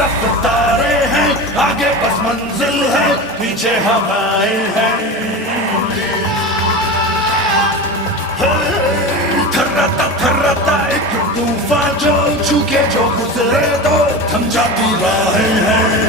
रफ्तारे हैं, आगे बस मंजिल है, पीछे हवाएं हैं। थर्राता एक तूफान जो छूके जो गुजरे तो थम जाती राहें हैं।